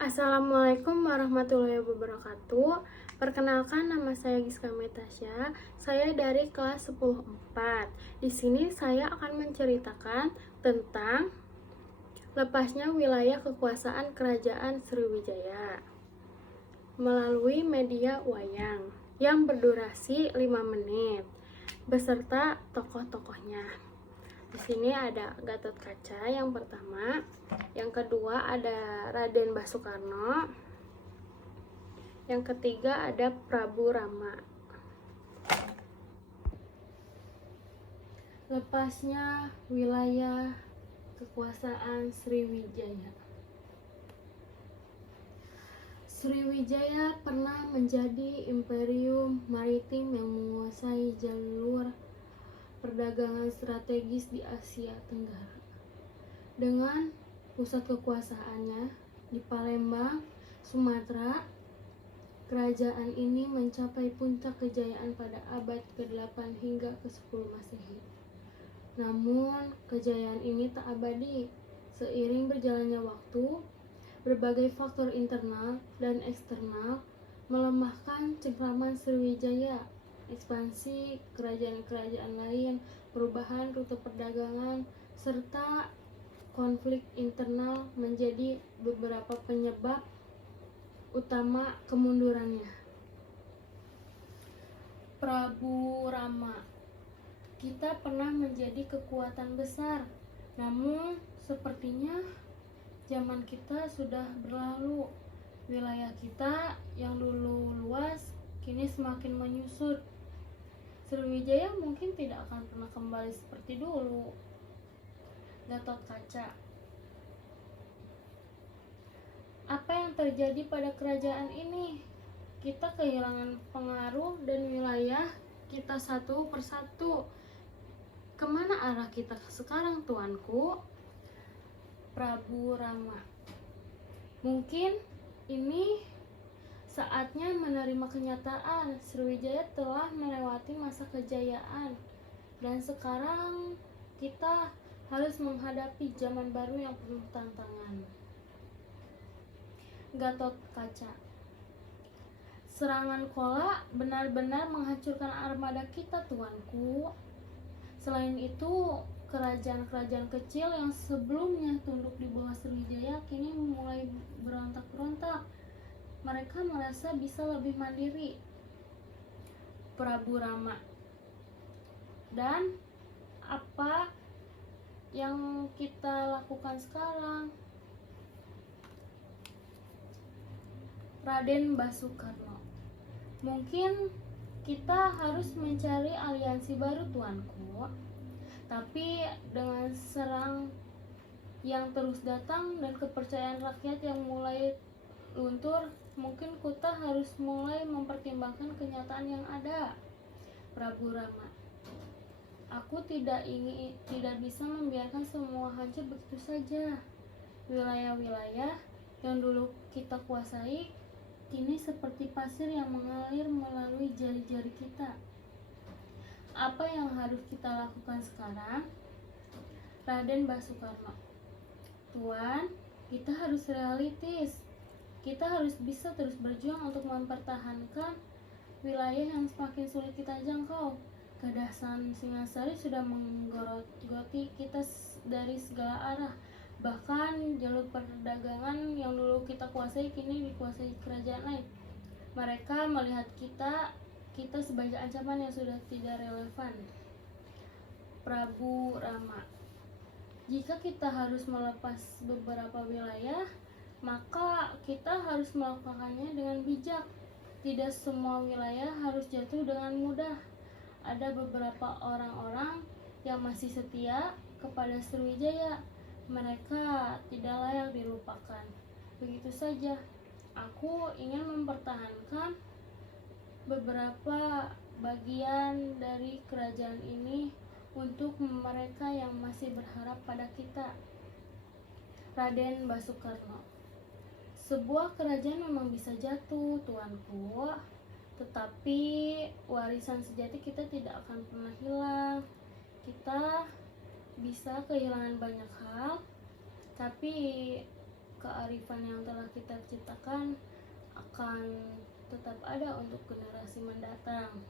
Assalamualaikum warahmatullahi wabarakatuh. Perkenalkan, nama saya Giska Metasya. Saya dari kelas 10-4. Di sini saya akan menceritakan tentang lepasnya wilayah kekuasaan Kerajaan Sriwijaya melalui media wayang yang berdurasi 5 menit beserta tokoh-tokohnya. Di sini ada Gatot Kaca yang pertama, yang kedua ada Raden Basukarno, yang ketiga ada Prabu Rama. Lepasnya wilayah kekuasaan Sriwijaya. Sriwijaya pernah menjadi imperium maritim yang menguasai jalur perdagangan strategis di Asia Tenggara. Dengan pusat kekuasaannya di Palembang, Sumatera, kerajaan ini mencapai puncak kejayaan pada abad ke-8 hingga ke-10 Masehi. Namun, kejayaan ini tak abadi. Seiring berjalannya waktu, berbagai faktor internal dan eksternal melemahkan cengkraman Sriwijaya. Ekspansi kerajaan-kerajaan lain, perubahan rute perdagangan, serta konflik internal menjadi beberapa penyebab utama kemundurannya. Prabu Rama. Kita pernah menjadi kekuatan besar, namun sepertinya zaman kita sudah berlalu. Wilayah kita yang dulu luas kini semakin menyusut. Sriwijaya mungkin tidak akan pernah kembali seperti dulu. Gatot Kaca. Apa yang terjadi pada kerajaan ini? Kita kehilangan pengaruh dan wilayah kita satu persatu. Kemana arah kita sekarang, tuanku? Prabu Rama. Mungkin ini saatnya menerima kenyataan. Sriwijaya telah melewati masa kejayaan dan sekarang kita harus menghadapi zaman baru yang penuh tantangan. Gatot Kaca. Serangan Kola benar-benar menghancurkan armada kita, tuanku. Selain itu, kerajaan-kerajaan kecil yang sebelumnya tunduk di bawah Sriwijaya kini mulai berontak-berontak. Mereka merasa bisa lebih mandiri. Prabu Rama. Dan apa yang kita lakukan sekarang? Raden Basukarno. Mungkin kita harus mencari aliansi baru, tuanku. Tapi dengan serang yang terus datang dan kepercayaan rakyat yang mulai luntur, mungkin kita harus mulai mempertimbangkan kenyataan yang ada. Prabu Rama. Aku tidak bisa membiarkan semua hancur begitu saja. Wilayah-wilayah yang dulu kita kuasai kini seperti pasir yang mengalir melalui jari-jari kita. Apa yang harus kita lakukan sekarang? Raden Basukarno. Tuan, kita harus realistis. Kita harus bisa terus berjuang untuk mempertahankan wilayah yang semakin sulit kita jangkau. Kedahsyatan Singasari sudah menggerogoti kita dari segala arah. Bahkan jalur perdagangan yang dulu kita kuasai kini dikuasai kerajaan lain. Mereka melihat kita sebagai ancaman yang sudah tidak relevan. Prabu Rama. Jika kita harus melepas beberapa wilayah, maka kita harus melakukannya dengan bijak. Tidak semua wilayah harus jatuh dengan mudah. Ada beberapa orang-orang yang masih setia kepada Sriwijaya. Mereka tidak layak dilupakan. Begitu saja. Aku ingin mempertahankan beberapa bagian dari kerajaan ini untuk mereka yang masih berharap pada kita. Raden Basukarno. Sebuah kerajaan memang bisa jatuh, tuanku, tetapi warisan sejati kita tidak akan pernah hilang. Kita bisa kehilangan banyak hal, tapi kearifan yang telah kita ciptakan akan tetap ada untuk generasi mendatang.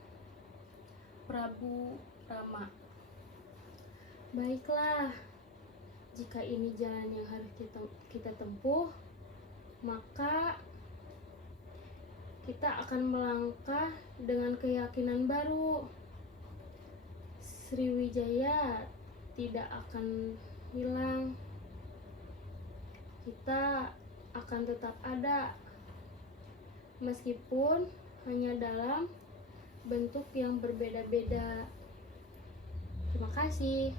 Prabu Rama. Baiklah, jika ini jalan yang harus kita tempuh, maka kita akan melangkah dengan keyakinan baru. Sriwijaya tidak akan hilang. Kita akan tetap ada, meskipun hanya dalam bentuk yang berbeda-beda. Terima kasih.